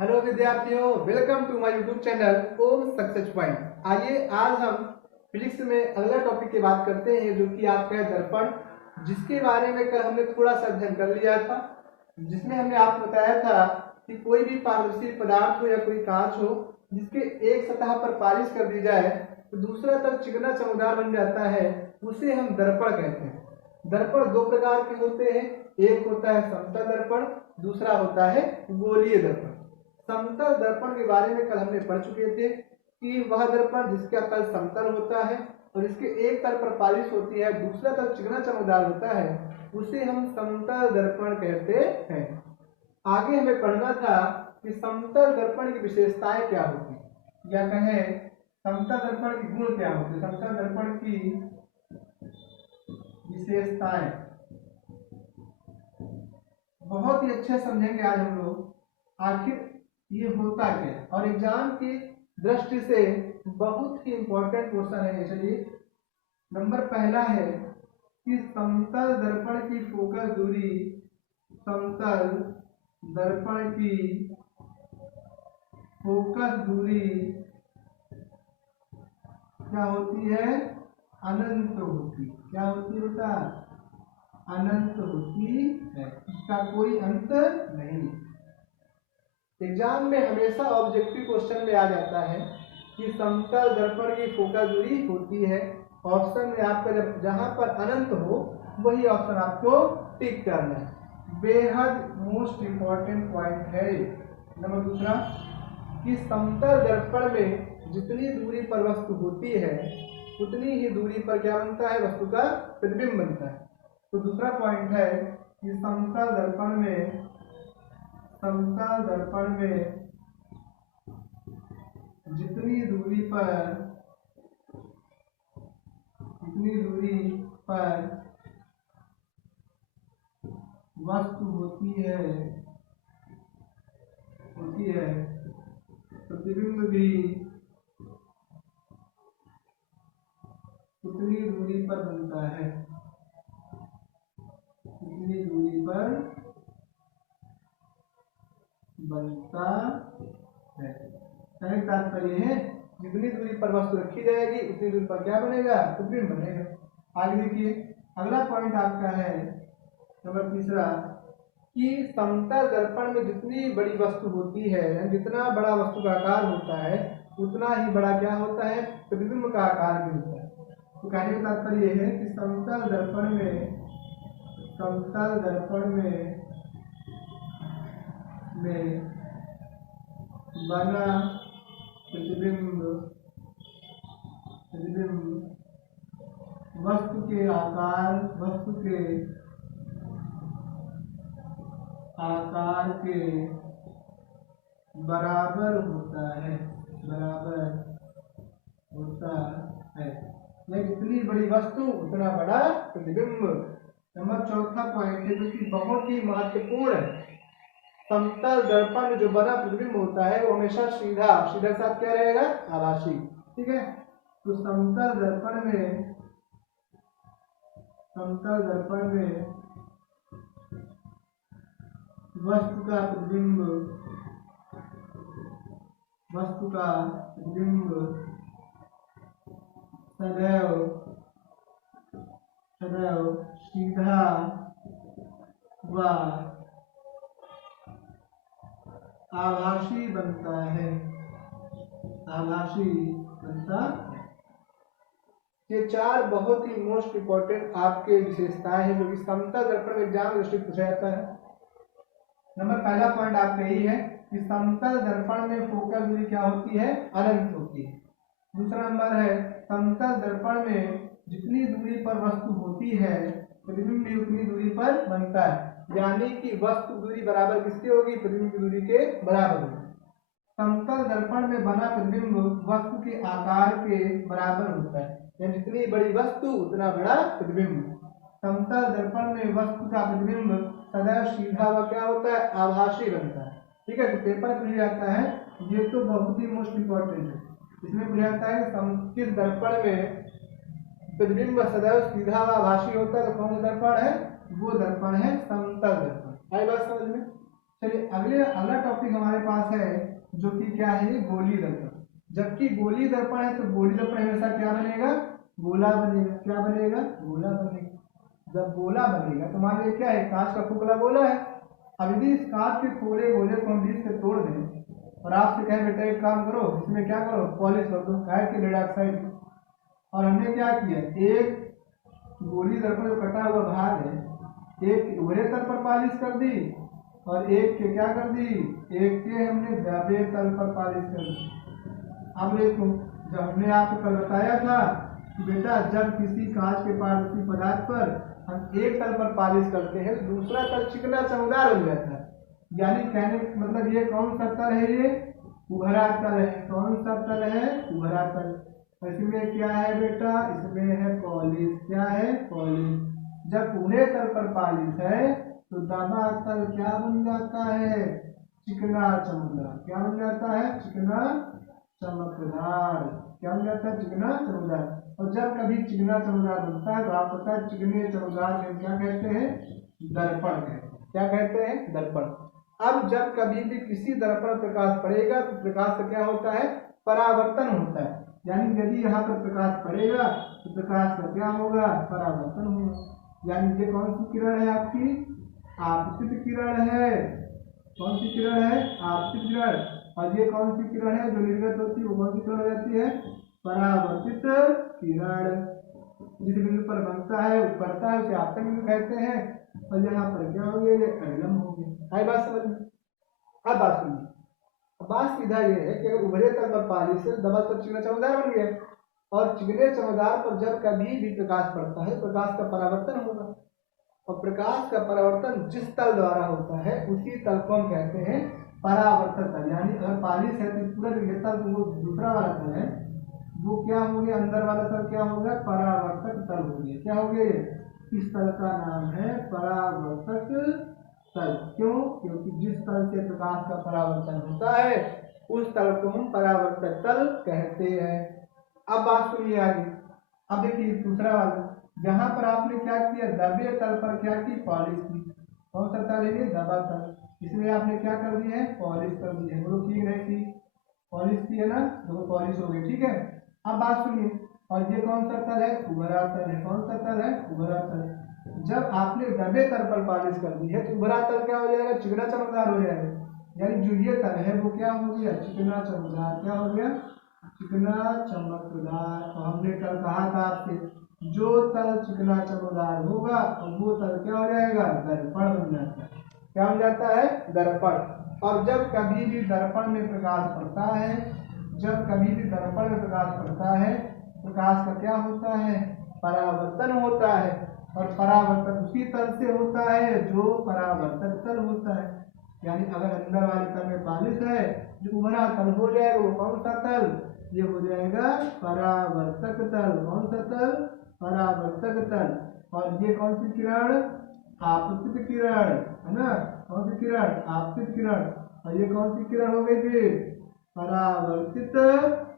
Hello विद्यार्थियों, welcome to my YouTube channel Om success point. आइए आज हम फिजिक्स में अगला टॉपिक की बात करते हैं जो कि आपका है दर्पण, जिसके बारे में कल हमने थोड़ा सा अध्ययन कर लिया था, जिसमें हमने आपको बताया था कि कोई भी पारदर्शी पदार्थ हो या कोई कांच हो जिसके एक सतह पर पालिश कर दी जाए तो दूसरा तक चिकना चमकदार बन जाता है, उसे हम दर्पण कहते हैं। दर्पण दो प्रकार के होते हैं, एक होता है समतल दर्पण, दूसरा होता है गोलीय दर्पण। समतल दर्पण के बारे में कल हमने पढ़ चुके थे कि वह दर्पण जिसका तल समतल होता है और इसके एक तल पर पालिश होती है, दूसरा तल चिकना चमकदार होता है, उसे हम समतल दर्पण कहते हैं। आगे हमें पढ़ना था कि समतल दर्पण की विशेषताएं क्या होती है, या कहें समतल दर्पण की गुण क्या होते हैं। समतल दर्पण की विशेषताएं बहुत ही अच्छे समझेंगे आज हम लोग आखिर ये होता क्या है, और एग्जाम की दृष्टि से बहुत ही इंपॉर्टेंट क्वेश्चन है। चलिए, नंबर पहला है कि समतल दर्पण की फोकस दूरी, समतल दर्पण की फोकस दूरी क्या होती है? अनंत होती। क्या होती है बेटा? अनंत होती है, इसका कोई अंत नहीं। एग्जाम में हमेशा ऑब्जेक्टिव क्वेश्चन में आ जाता है कि समतल दर्पण की फोकस दूरी होती है। ऑप्शन में आपका जब जहां पर अनंत हो वही ऑप्शन आपको टिक करना है। बेहद मोस्ट इंपॉर्टेंट पॉइंट है। नंबर दूसरा कि समतल दर्पण में जितनी दूरी पर वस्तु होती है उतनी ही दूरी पर क्या बनता है? वस्तु का प्रतिबिंब बनता है। तो दूसरा पॉइंट है कि समतल दर्पण में जितनी दूरी पर वस्तु होती है प्रतिबिंब भी उतनी दूरी पर बनता है। उतनी दूरी पर बनता है। कहने का तात्पर्य है जितनी दूरी पर वस्तु रखी जाएगी उतनी दूरी पर क्या बनेगा? प्रतिबिंब बनेगा। आगे देखिए, अगला पॉइंट आपका है नंबर तीसरा कि समतल दर्पण में जितनी बड़ी वस्तु होती है, जितना बड़ा वस्तु का आकार होता है उतना ही बड़ा क्या होता है? प्रतिबिंब का आकार भी होता है। तो कहने का तात्पर्य यह है कि समतल दर्पण में बना प्रतिबिंब वस्तु के आकार के बराबर होता है। या जितनी बड़ी वस्तु उतना बड़ा प्रतिबिंब। नंबर चौथा पॉइंट है जो कि बहुत ही महत्वपूर्ण है। समतल दर्पण में जो बना प्रतिबिंब होता है वो हमेशा सीधा के साथ क्या रहेगा? आभासी। ठीक है, तो समतल दर्पण में वस्तु का प्रतिबिंब सदैव सीधा व आभासी बनता है। ये चार बहुत ही मोस्ट इंपॉर्टेंट आपके विशेषताएं हैं जो कि समतल दर्पण में एग्जाम दृष्टि पूछा जाता है। नंबर पहला पॉइंट आपका यही है कि समतल दर्पण में फोकस दूरी क्या होती है? अनंत होती है। दूसरा नंबर है समतल दर्पण में जितनी दूरी पर वस्तु होती है प्रतिबिंब भी उतनी दूरी पर बनता है, यानी कि वस्तु दूरी बराबर किसकी होगी? प्रतिबिंब की दूरी के बराबर होगी। समतल दर्पण में बना प्रतिबिंब वस्तु के आकार के बराबर होता है, यानी जितनी बड़ी वस्तु उतना बड़ा प्रतिबिंब। समतल दर्पण में वस्तु का प्रतिबिंब सदैव सीधा व क्या होता है? आभासी बनता है। ठीक है, तो पेपर पूछ जाता है, ये तो बहुत ही मोस्ट इंपॉर्टेंट है। इसमें पूछ जाता है किस दर्पण में प्रतिबिंब सदैव सीधा व आभासी होता है, तो कौन सा दर्पण है? वो दर्पण है समतल दर्पण। आई बात समझ में? चलिए अगला टॉपिक हमारे पास है जो कि क्या है, गोली दर्पण। जबकि गोली दर्पण है तो गोली दर्पण हमेशा क्या बनेगा, गोला बनेगा। क्या बनेगा, गोला बनेगा। जब गोला बनेगा तो मान लीजिए क्या है, कांच का खोखला गोला है। अब यदि इस कांच के पूरे गोले को हम बीच से तोड़ दें और आपसे कहें बेटा एक काम करो, इसमें क्या करो, पॉलिश कर दो, काहे की लेड ऑक्साइड। और हमने क्या किया, एक गोली दर्पण जो कटा हुआ भाग है, एक उभरे तल पर पॉलिश कर दी और एक के क्या कर दी, एक के हमने दबे तल पर पॉलिश कर दी। अब देखो, जब हमने आपको कल बताया था कि बेटा जब किसी कांच के पारदर्शी पदार्थ पर हम एक तल पर पॉलिश करते हैं दूसरा तल चिकना चमकदार बन जाता है। यानी कहने मतलब ये कौन सा तल है, ये उभरा तल है। कौन सा तल है, उभरा तल। इसमें क्या है बेटा, इसमें है पॉलिश। क्या है, पॉलिश। जब पूरे तल पर पॉलिश है तो दबा तल क्या बन जाता है, चिकना चमकदार। क्या बन जाता है, चिकना चमकदार। क्या बन जाता है, चिकना चमकदार। और जब कभी चिकना चमकदार बनता है तो आप पता है चिकने चमकदार में क्या कहते हैं, दर्पण कहते हैं। क्या कहते हैं, दर्पण। अब जब कभी भी किसी दर्पण प्रकाश पड़ेगा तो प्रकाश का क्या होता है, परावर्तन होता है। यानी यदि यहाँ पर प्रकाश पड़ेगा तो प्रकाश का क्या होगा, परावर्तन होगा। यानी ये कौन सी किरण है आपकी, आपतित किरण है। कौन सी किरण है, आपतित किरण। और ये कौन सी किरण है जो निर्गत होती है, वो कौन सी किरण हो जाती है, परावर्तित किरण। जिस बिंदु पर बनता है पड़ता है उसे आपतन बिंदु कहते हैं। और यहाँ पर क्या हो गया, ये अवलंब हो गया। आई बात समझ में। अब बात सुनिए, बात सीधा ये है कि अगर उभरे तल पर पॉलिश से दबा तल चिकना चमकदार बन गया और चिकने चमकदार पर जब कभी भी प्रकाश पड़ता है प्रकाश का परावर्तन होगा। और प्रकाश का परावर्तन जिस तल द्वारा होता है उसी तल को हम कहते हैं परावर्तन तल। यानी अगर पॉलिश है तो पूरा जो तल वो दूसरा वाला तल है वो क्या हो गया, अंदर वाला तल क्या हो गया, परावर्तक तल हो गया। क्या हो गया, ये इस तल का नाम है परावर्तक तल। क्यों, क्योंकि जिस तल से प्रकाश का परावर्तन होता है उस तल को हम परावर्तक तल कहते हैं। अब बात सुनिए आगे। अब देखिए दूसरा वाला, यहाँ पर आपने क्या किया, दबे तल पर क्या की, पॉलिश की। कौन सा तल है, दबा तल। इसमें आपने क्या कर दिया है, पॉलिश कर दी है। बोलो ठीक नहीं की, पॉलिश की है ना, तो पॉलिश हो गई। ठीक है। अब बात सुनिए, और ये कौन सा तल है, उभरा तल है। कौन सा तल है, उभरा तल। जब आपने दबे तल पर पॉलिश कर दी है तो उभरा तल क्या हो जाएगा, चिकना चमकदार हो जाएगा। यानी जो ये तल है वो क्या हो गया, चिकना चमकदार। क्या हो गया, चिकना चमकदार। तो हमने कल कहा था आपसे जो तल चिकना चमकदार होगा और वो तल क्या हो जाएगा, दर्पण बन जाता है। क्या बन जाता है, दर्पण। और जब कभी भी दर्पण में प्रकाश पड़ता है, जब कभी भी दर्पण में प्रकाश पड़ता है प्रकाश का क्या होता है, परावर्तन होता है। और परावर्तन उसी तल से होता है जो परावर्तक तल होता है। यानी अगर अंदर वाले तल में पॉलिश है जो उभरा तल हो जाएगा वो कौन सा तल, ये हो जाएगा परावर्तक तल। कौन सा तल, परावर्तक तल। और ये कौन सी किरण, आपतित किरण है ना। कौन सी किरण, आपतित किरण। और ये कौन सी किरण हो गई फिर, परावर्तित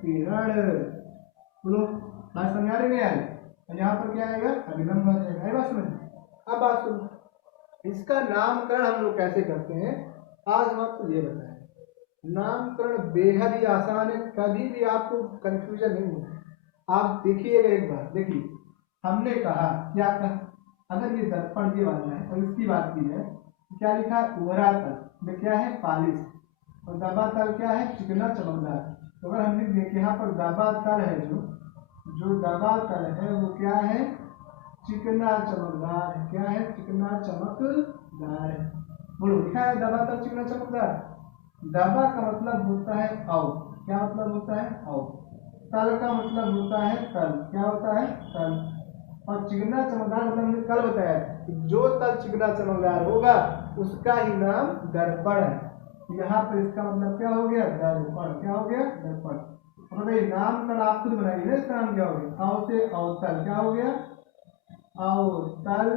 किरण। बोलो बात समझ आ रही है। और यहाँ पर क्या आएगा, अभिलंब आ जाएगा। बात समझ। अब बात सुनो, इसका नामकरण हम लोग कैसे करते हैं आज हम आपको ये बताएं। नामकरण बेहद ही आसान है, कभी भी आपको कंफ्यूजन नहीं होगा। आप देखिएगा एक बार, देखिए हमने कहा क्या कहा, अगर ये दर्पण ये वाला है और इसकी बात की जाए तो क्या लिखा है, उभरा तल में क्या है, पॉलिश। और दबा तल क्या है, चिकना चमकदार। तो अगर हम लिख दें यहाँ पर दबा तल है, जो दबा तल है वो क्या है, चिकना चमकदार है। क्या है, चिकना चमकदार है। बोलो लिखा है दबा तल चिकना चमकदार। दबा का मतलब होता है औ। क्या मतलब होता है, औ। तल का मतलब होता है तल। क्या होता है, तल। और चिकना चमकदार मतलब हमने कल बताया कि जो तल चिकना चमकदार होगा उसका ही नाम दर्पण है। यहाँ पर इसका मतलब क्या हो गया, दर्पण। क्या हो गया, दर्पण। बताइए नामकरण आप खुद बनाइए ना, इसका नाम क्या हो गया, औ से अवतल। क्या हो गया, अवतल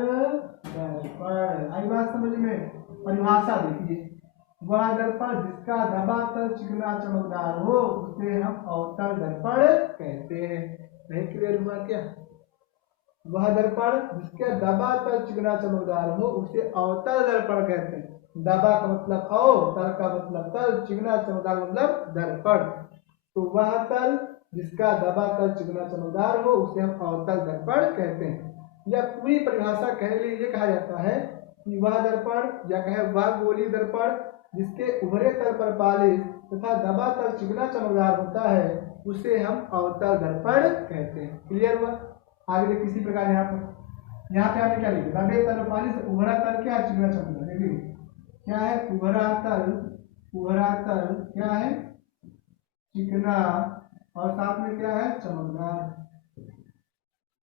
दर्पण। आई बात समझ में। परिभाषा देखिए, वह दर्पण जिसका दबा तल चिकना चमकदार हो उसे हम अवतल दर्पण कहते हैं। नहीं क्लियर हुआ क्या, वह दर्पण जिसका दबा तल चिकना चमकदार हो उसे अवतल दर्पण कहते हैं। दबा का मतलब औ, तल का मतलब तल, चिकना चमकदार मतलब दर्पण। तो वह तल जिसका दबा तल चिकना चमकदार हो उसे हम अवतल दर्पण कहते हैं। या पूरी परिभाषा कहने के लिए ये कहा जाता है कि वह दर्पण या कहे वह गोली दर्पण जिसके उभरे तल पर पालिश तथा दबा तल चिकना चमकदार होता है उसे हम अवतल दर्पण कहते हैं। क्लियर हुआ? आगे देखिए किसी प्रकार यहाँ पे आपने क्या लिखा, दबे तल पालिश, उभरा तल क्या है, चिकना चमकदार। देखिए क्या है, उभरा तल क्या है, चिकना, और साथ में क्या है, चमकदार।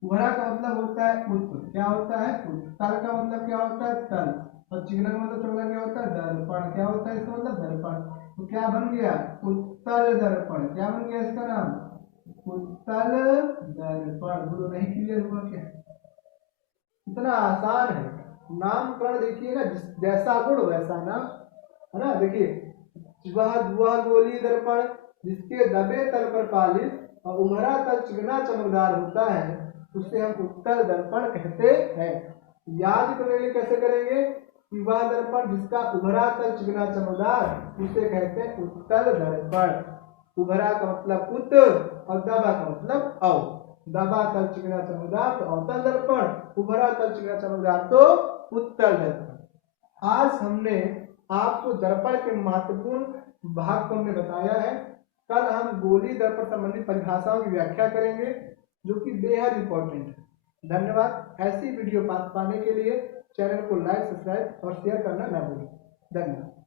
उभरा का मतलब होता है उत्तर, क्या होता है उत्तर। तल का मतलब क्या होता है तल, और चिकना का मतलब चमकदार क्या होता है दर्पण, क्या होता है इसका मतलब दर्पण। तो क्या बन गया, उत्तल दर्पण। क्या बन गया इसका नाम, उत्तल दर्पण। बोलो नहीं क्लियर हुआ क्या? इतना आसान है नामकरण। देखिए ना, जैसा गुण वैसा नाम, है ना। देखिए वह गोली दर्पण जिसके दबे तल पर पालिश और उभरा तल चिकना चमकदार होता है उसे हम उत्तल दर्पण कहते हैं। याद करने के लिए कैसे करेंगे कि वह दर्पण जिसका उभरा तल चिकना चमकदार उसे कहते हैं उत्तल दर्पण। उभरा का मतलब उत और दबा का मतलब औ। दबा तल चिकना चमकदार तो अवतल दर्पण, उभरा तल चिकना चमकदार तो उत्तल दर्पण। आज हमने आपको दर्पण के महत्वपूर्ण भाग को हमने बताया है। कल हम गोली दर्पण संबंधी परिभाषाओं की व्याख्या करेंगे जो कि बेहद इंपॉर्टेंट है। धन्यवाद। ऐसी वीडियो पाने के लिए चैनल को लाइक, सब्सक्राइब और शेयर करना ना भूलें। धन्यवाद।